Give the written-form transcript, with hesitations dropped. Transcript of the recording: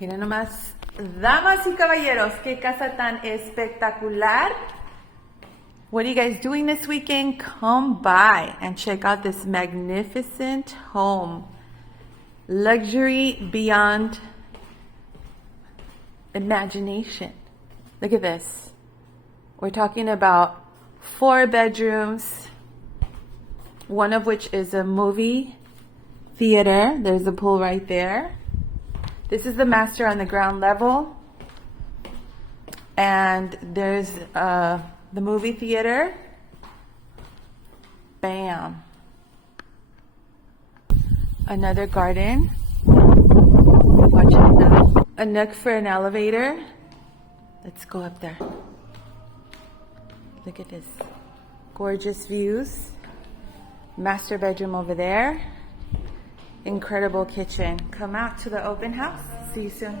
Miren nomás, damas y caballeros, qué casa tan espectacular. What are you guys doing this weekend? Come by and check out this magnificent home. Luxury beyond imagination. Look at this. We're talking about 4 bedrooms, one of which is a movie theater. There's a pool right there. This is the master on the ground level. And there's the movie theater. Bam. Another garden. Watch it. A nook for an elevator. Let's go up there. Look at this. Gorgeous views. Master bedroom over there. Incredible kitchen. Come out to the open house. See you soon.